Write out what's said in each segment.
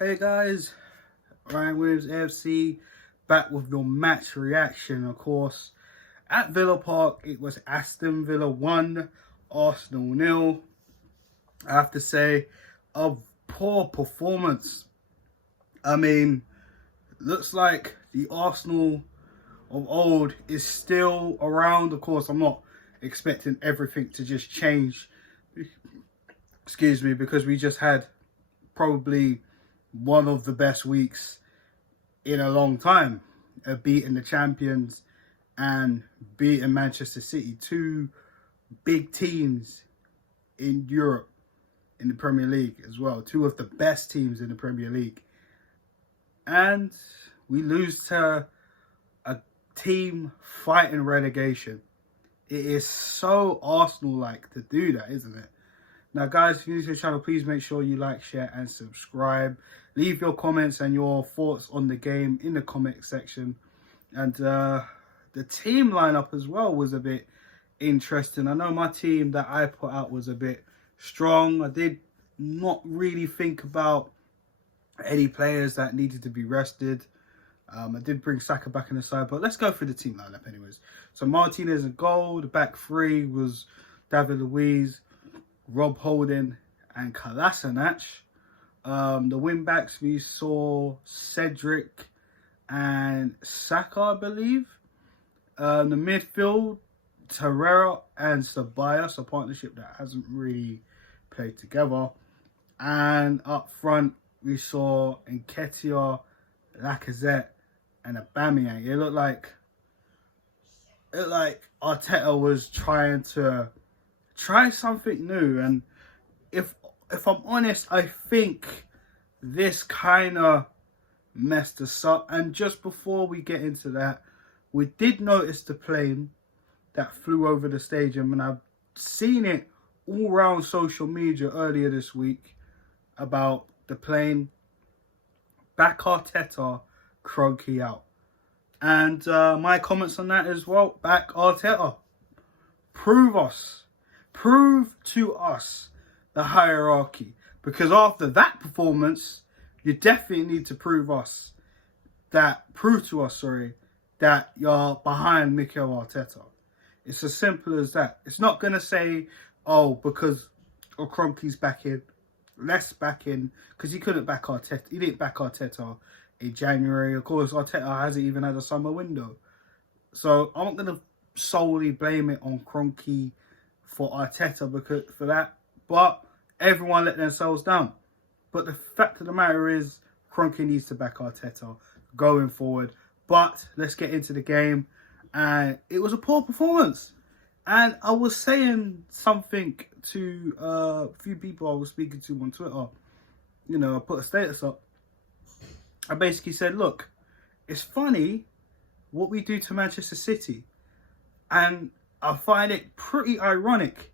Hey guys, Ryan Williams AFC back with your match reaction. Of course, at Villa Park, it was Aston Villa 1, Arsenal 0. I have to say, a poor performance. I mean, looks like the Arsenal of old is still around. Of course, I'm not expecting everything to just change. Excuse me, because we just had probably one of the best weeks in a long time, beating the champions and beating Manchester City, two big teams in Europe, in the Premier League as well, two of the best teams in the Premier League. And we lose to a team fighting relegation. It is so Arsenal-like to do that, isn't it? Now, guys, if you're new to the channel, please make sure you like, share, and subscribe. Leave your comments and your thoughts on the game in the comment section. And the team lineup as well was a bit interesting. I know my team that I put out was a bit strong. I did not really think about any players that needed to be rested. I did bring Shaka back in the side, but let's go through the team lineup anyways. So Martinez in goal. The back three was David Luiz, Rob Holding, and Kolasinac. The wing backs, we saw Cedric and Shaka, I believe. The midfield, Torreira and Ceballos, a partnership that hasn't really played together. And up front, we saw Nketiah, Lacazette, and Aubameyang. It looked like Arteta was trying to try something new, and if I'm honest, I think this kind of messed us up. And just before we get into that, we did notice the plane that flew over the stadium, and I've seen it all around social media earlier this week about the plane. Back Arteta, Kroenke out. And my comments on that as well, back Arteta. Prove to us the hierarchy. Because after that performance, you definitely need to prove to us, that you're behind Mikel Arteta. It's as simple as that. It's not going to say, oh, because Kroenke's back in, let's back in, because he couldn't back Arteta. He didn't back Arteta in January. Of course, Arteta hasn't even had a summer window. So I'm not going to solely blame it on Kroenke for Arteta for that, but everyone let themselves down. But the fact of the matter is, Kroenke needs to back Arteta going forward. But let's get into the game, and it was a poor performance. And I was saying something to a few people I was speaking to on Twitter. You know, I put a status up. I basically said, look, it's funny what we do to Manchester City, and I find it pretty ironic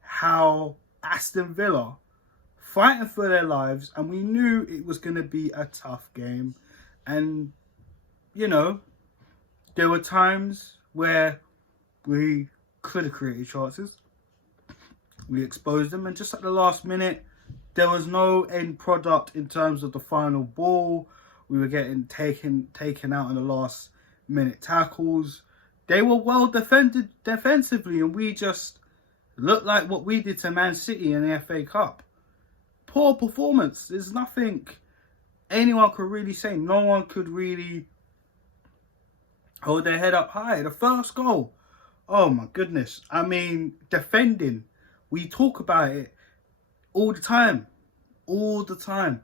how Aston Villa fighting for their lives, and we knew it was going to be a tough game. And, you know, there were times where we could have created chances. We exposed them, and just at the last minute, there was no end product in terms of the final ball. We were getting taken out in the last minute tackles. They were well defended defensively, and we just looked like what we did to Man City in the FA Cup. Poor performance. There's nothing anyone could really say. No one could really hold their head up high. The first goal, oh my goodness. I mean, defending. We talk about it all the time. All the time.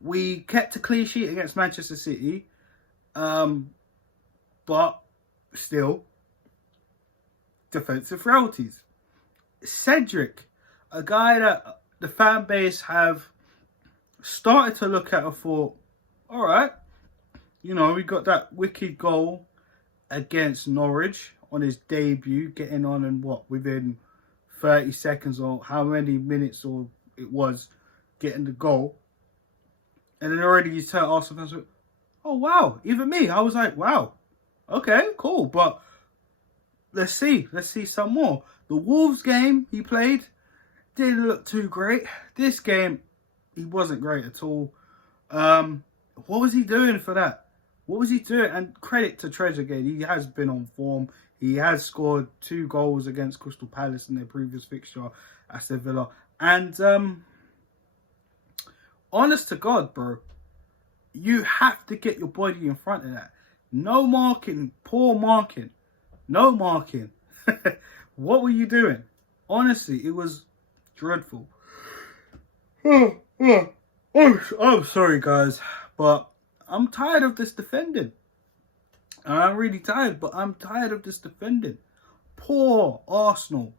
We kept a clean sheet against Manchester City. But still, defensive frailties. Cedric, a guy that the fan base have started to look at and thought, all right, you know, we got that wicked goal against Norwich on his debut, getting on and within 30 seconds or how many minutes or it was, getting the goal. And then already you tell Arsenal fans, oh wow, even me, I was like, wow, okay, cool, but let's see some more. The Wolves game he played didn't look too great. This game, he wasn't great at all. What was he doing for that? What was he doing? And credit to Trezeguet, he has been on form. He has scored 2 goals against Crystal Palace in their previous fixture, Aston Villa. And honest to God, bro, you have to get your body in front of that. No marking, poor marking, no marking. What were you doing? Honestly, it was dreadful. I'm sorry, guys, but I'm tired of this defending. I'm really tired, but I'm tired of this defending. Poor Arsenal.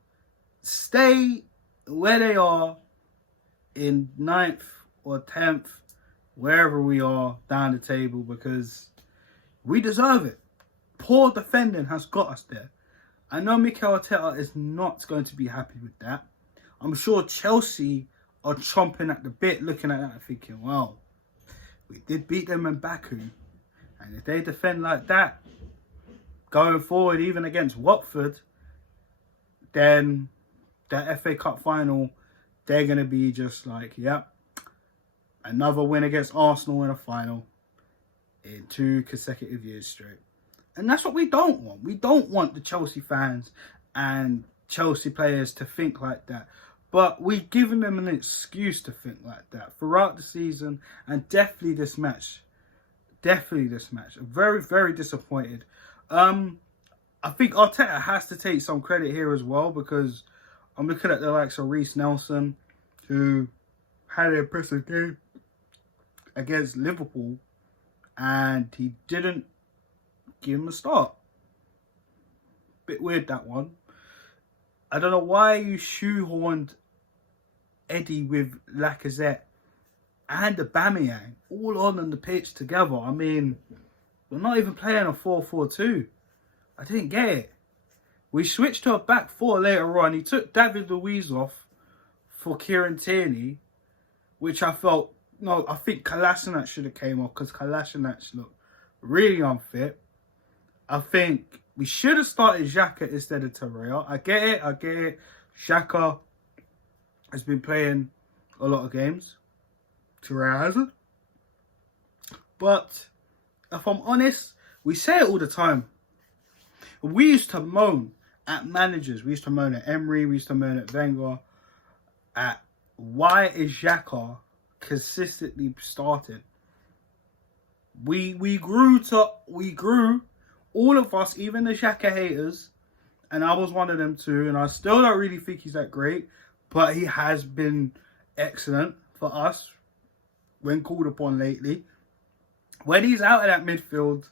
Stay where they are in 9th or 10th, wherever we are down the table, because we deserve it. Poor defending has got us there. I know Mikel Arteta is not going to be happy with that. I'm sure Chelsea are chomping at the bit, looking at that and thinking, well, we did beat them in Baku. And if they defend like that, going forward, even against Watford, then the FA Cup final, they're going to be just like, yep, another win against Arsenal in a final in 2 consecutive years straight. And that's what we don't want. We don't want the Chelsea fans and Chelsea players to think like that. But we've given them an excuse to think like that throughout the season, and definitely this match. Definitely this match. I'm very, very disappointed. I think Arteta has to take some credit here as well, because I'm looking at the likes of Reece Nelson, who had an impressive game against Liverpool, and he didn't give him a start. Bit weird, that one. I don't know why you shoehorned Eddie with Lacazette and Aubameyang all on the pitch together. I mean, we're not even playing a 4-4-2. I didn't get it. We switched to a back 4 later on. He took David Luiz off for Kieran Tierney, which I felt, no, I think Kolasinac should have came off, because Kolasinac looked really unfit. I think we should have started Shaka instead of Torreira. I get it. Shaka has been playing a lot of games. Torreira hasn't. But if I'm honest, we say it all the time. We used to moan at managers. We used to moan at Emery. We used to moan at Wenger. At why is Shaka consistently starting? We grew. All of us, even the Shaka haters, and I was one of them too, and I still don't really think he's that great, but he has been excellent for us when called upon lately. When he's out of that midfield,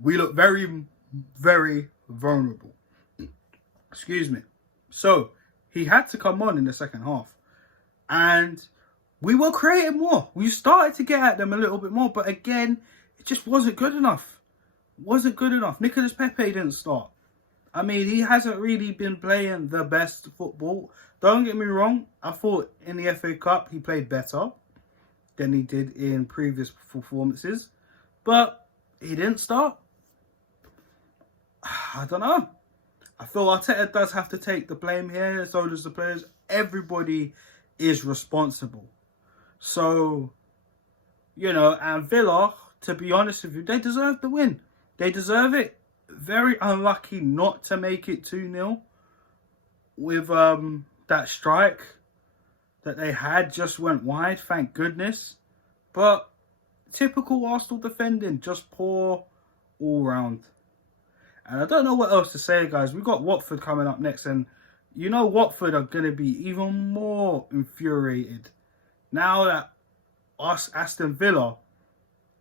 we look very, very vulnerable. Excuse me. So, he had to come on in the second half. And we were creating more. We started to get at them a little bit more, but again, it just wasn't good enough. Wasn't good enough. Nicolas Pepe didn't start. I mean, he hasn't really been playing the best football. Don't get me wrong. I thought in the FA Cup he played better than he did in previous performances. But he didn't start. I don't know. I feel Arteta does have to take the blame here. So does the players. Everybody is responsible. So, you know, and Villa, to be honest with you, they deserve the win. They deserve it. Very unlucky not to make it 2-0 with that strike that they had just went wide, thank goodness. But typical Arsenal defending, just poor all round. And I don't know what else to say, guys. We've got Watford coming up next, and you know Watford are going to be even more infuriated now that us, Aston Villa,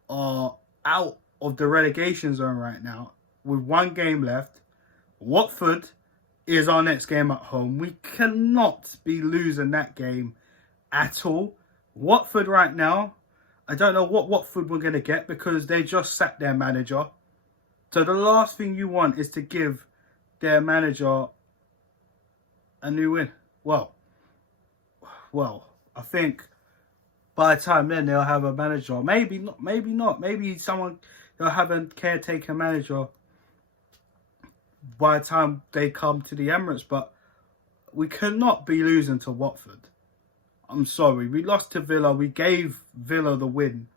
are out of the relegation zone right now with 1 game left. Watford is our next game at home. We cannot be losing that game at all. Watford right now, I don't know what Watford we're going to get, because they just sacked their manager. So the last thing you want is to give their manager a new win. Well, I think by the time then they'll have a manager. Maybe not. Maybe they'll have a caretaker manager by the time they come to the Emirates. But we cannot be losing to Watford. I'm sorry. We lost to Villa. We gave Villa the win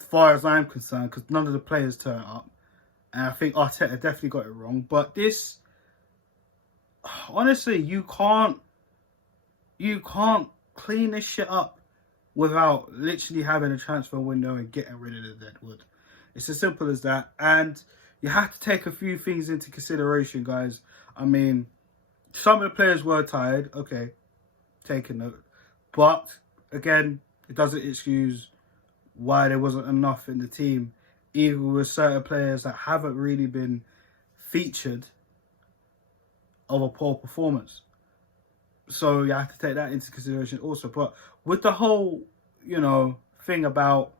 as far as I'm concerned, because none of the players turn up. And I think Arteta definitely got it wrong. But this, honestly, you can't clean this shit up without literally having a transfer window and getting rid of the deadwood. It's as simple as that. And you have to take a few things into consideration, guys. I mean, some of the players were tired. Okay, take a note. But, again, it doesn't excuse why there wasn't enough in the team, even with certain players that haven't really been featured of a poor performance. So you have to take that into consideration also. But with the whole, thing about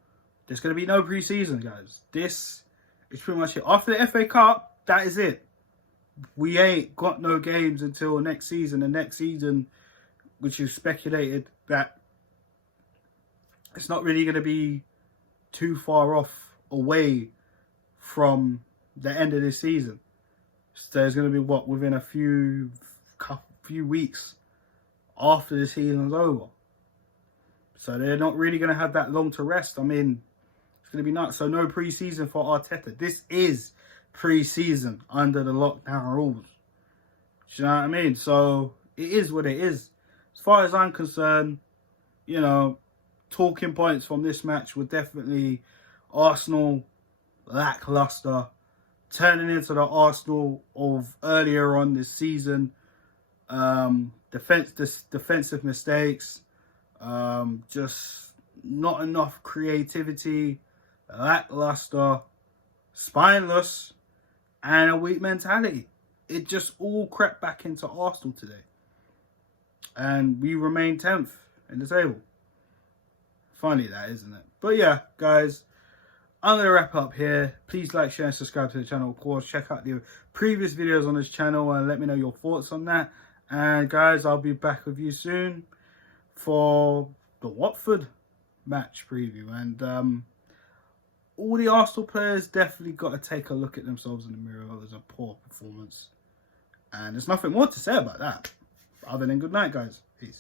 there's going to be no pre-season, guys. This is pretty much it. After the FA Cup, that is it. We ain't got no games until next season. The next season, which is speculated that it's not really going to be too far off away from the end of this season. So there's going to be, within a few weeks after the season's over. So they're not really going to have that long to rest. I mean, it's going to be nuts. So no pre-season for Arteta. This is pre-season under the lockdown rules. Do you know what I mean? So it is what it is. As far as I'm concerned, talking points from this match were definitely Arsenal lackluster, turning into the Arsenal of earlier on this season. Defensive mistakes, just not enough creativity, lackluster, spineless, and a weak mentality. It just all crept back into Arsenal today. And we remain 10th in the table. Funny that, isn't it? But yeah, guys, I'm going to wrap up here. Please like, share, and subscribe to the channel. Of course, check out the previous videos on this channel and let me know your thoughts on that. And guys, I'll be back with you soon for the Watford match preview. And all the Arsenal players definitely got to take a look at themselves in the mirror. It was a poor performance. And there's nothing more to say about that. Other than good night, guys. Peace.